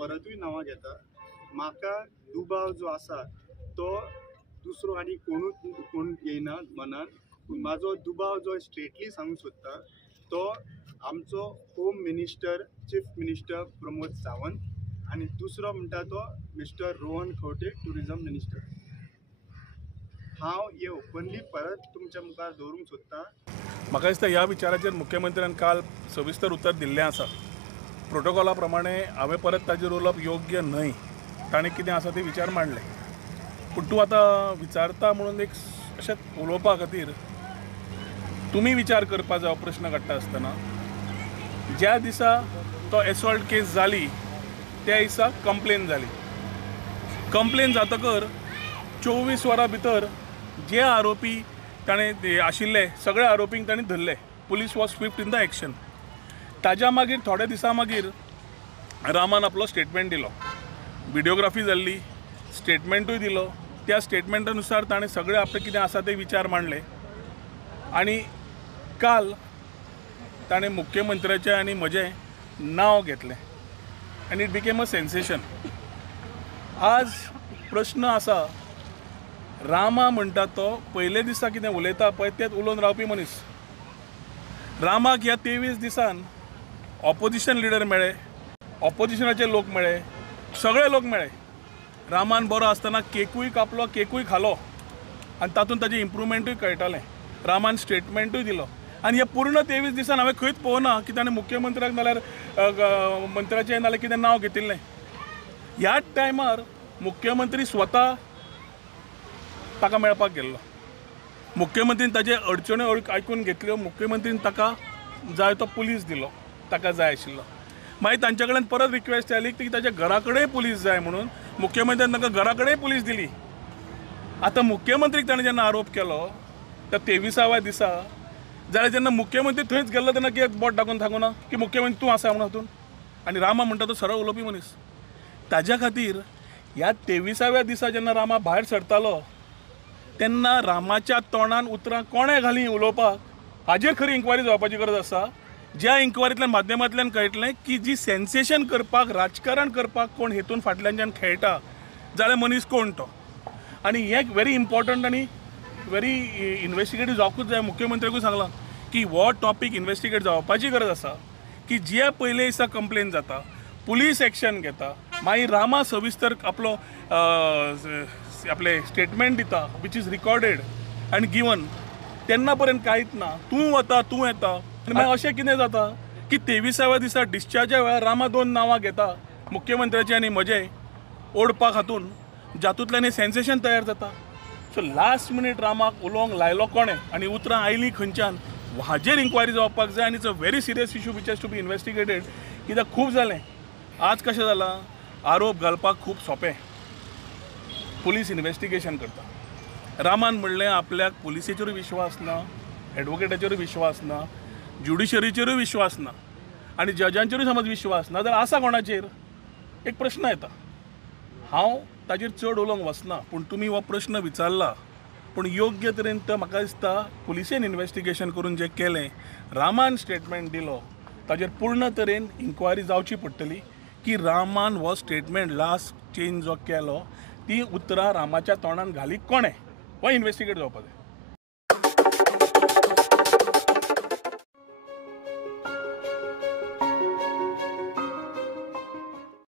परतूय नांवां घेता. म्हाका दुबाव जो आसा तो दुसरो आनी कोण येयना मनान. पूण म्हाजो दुबाव जो स्ट्रेटली सांगूंक सोदता तो आमचो home minister, chief minister Pramod Sawant आनी दुसरो म्हणटा तो mister Rohan Khaunte, tourism minister. हांव हे ओपनली परत तुमच्या मुखार दवरूंक सोदतां. म्हाका दिसता ह्या विचाराचेर मुख्यमंत्र्यान काल सविस्तर उत्तर दिल्लें आसा. प्रोटोकॉला प्रमाणे हांवें परत ताजेर उलोवप योग्य न्हय. ताणें कितें आसा ते विचार मांडले. पूण तूं आतां विचारता म्हणून एक अशें उलोवपा खातीर तुमी विचार करपा जाय. प्रश्न काडटा आसतना ज्या दिसा तो एसॉल्ट केस जाली त्या दिसा कंप्लेन जाली. कंप्लेन जातकर 24 वरां भितर जे आरोपी ताणें आशिल्ले सगळे आरोपींक ताणें धरले. Police was Swift in the action. ताज्या मागीर थोड्या दिसा मागीर रामान आपलो स्टेटमेंट दिलो. व्हिडिओग्राफी जाल्ली, स्टेटमेंटूय दिलो. त्या स्टेटमेंटानुसार ताणें सगळे आपले कितें आसा ते विचार मांडले. आनी काल ताणें मुख्यमंत्र्याचें आनी म्हजें नांव घेतलें आनी इट बिकेम अ सेन्सेशन. आज प्रश्न आसा, रामा म्हणटा तो पयले दिसा कितें उलयता पळय तेंच उलोवन रावपी मनीस. रामाक ह्या 23 दिसान ऑपोजिशन लिडर मेळ्ळे, ऑपोजिशनाचे लोक मेळ्ळे, सगळे लोक मेळ्ळे. रामान बरो आसतना केकूय कापलो, केकूय खालो आनी तातूंत ताजें इम्प्रुवमेंटूय कळटालें. रामान स्टेटमेंटूय दिलो. आनी हे पूर्ण 23 दिसान हांवें खंयच पळोवना की ताणें मुख्यमंत्र्याक नाल्यार मंत्र्याचें नाल्यार कितें नांव घेतिल्लें. ह्याच टायमार मुख्यमंत्री स्वता ताका मेळपाक गेल्लो. मुख्यमंत्रीन ताजे अडचण्यो आयकून घेतल्यो. मुख्यमंत्रीन ताका जाय तो पुलीस दिलो ताका जाय आशिल्लो. मागीर तांचे कडेन परत रिक्वेस्ट जाली की ताच्या घरा कडेन पुलीस जाय म्हणून. मुख्यमंत्र्यान ताका घरा कडेन पुलीस दिली. आतां मुख्यमंत्रीक ताणें जेन्ना आरोप केलो त्या 23व्या दिसा जाल्यार जेन्ना मुख्यमंत्री थंयच गेल्लो तेन्ना कित्याक बोट दाखोवन सांगूना की मुख्यमंत्री तूं आसा म्हणून हातून. आनी रामा म्हणटा तो सरळ उलोवपी मनीस. ताज्या खातीर ह्या 23व्या दिसा जेन्ना रामा भायर सरतालो तेन्ना रामाच्या तोंडान उतरां कोणें घालीं उलोवपाक हाजेर खरी इन्क्वायरी जावपाची गरज आसा. ज्या इन्क्वायरींतल्यान माध्यमांतल्यान कळटलें की जी सेन्सेशन करपाक, राजकारण करपाक कोण हेतून फाटल्यानच्यान खेळटा जाल्यार मनीस कोण तो. आनी हें व्हेरी इम्पॉर्टंट आनी व्हेरी इन्वेस्टिगेटीव जावपूच जाय. मुख्यमंत्र्याकूय सांगलां की हो टॉपीक इन्वेस्टिगेट जावपाची गरज आसा. की जे पयले दिसा कंप्लेन जाता, पुलीस एक्शन घेता, मागीर रामा सविस्तर आपले स्टेटमेंट दिता विच इज रिकॉर्डेड आनी गिवन, तेन्ना पर्यंत कांयच ना. तूं वता, तूं येता. आनी मागीर अशें कितें जाता की 23व्या दिसा डिस्चार्जा वेळार रामा 2 नांवां घेता मुख्यमंत्र्याचें आनी म्हजें ओडपाक हातून, जातूंतल्यान हें सेन्सेशन तयार जाता. सो लास्ट मिनीट रामाक उलोवंक लायलो कोणें आनी उतरां आयलीं खंयच्यान हाजेर इन्क्वायरी जावपाक जाय. आनी it's a very serious issue which has to be investigated. कित्याक खूब जालें. आज कशें जालां, आरोप घालपाक खूब सोंपें. पुलीस इन्वेस्टिगेशन करता. रामान म्हणलें आपल्याक पुलिसेचेरूय विश्वास ना, एडवोकेटाचेरूय विश्वास ना, ज्युडिशरीचेरूय विश्वास ना आनी जजांचेरूय समज विश्वास ना जाल्यार आसा कोणाचेर. एक प्रश्न येता. हांव ताजेर चड उलोवंक वचना, पूण तुमी हो प्रश्न विचारला. पूण योग्य तरेन तर म्हाका दिसता पुलिसेन इन्वेस्टिगेशन करून जें केलें, रामान स्टेटमेंट दिलो, ताजेर पूर्ण तरेन इन्क्वायरी जावची पडटली की रामान हो स्टेटमेंट लास्ट चेंज जो केलो ती उतरां रामाच्या तोंडान घाली कोणें, हो इन्वेस्टिगेट जावपाक जाय.